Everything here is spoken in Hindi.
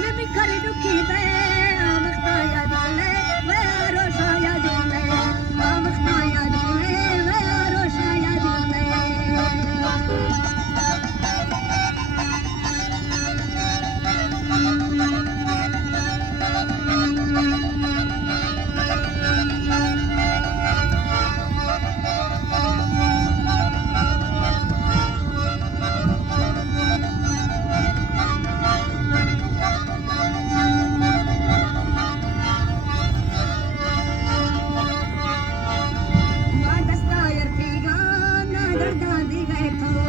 मैं बिखर दुखी पे वक्ता याद ले वे रोशा याद ले वक्ता याद ले वे रोशा याद ले Dardandi gaito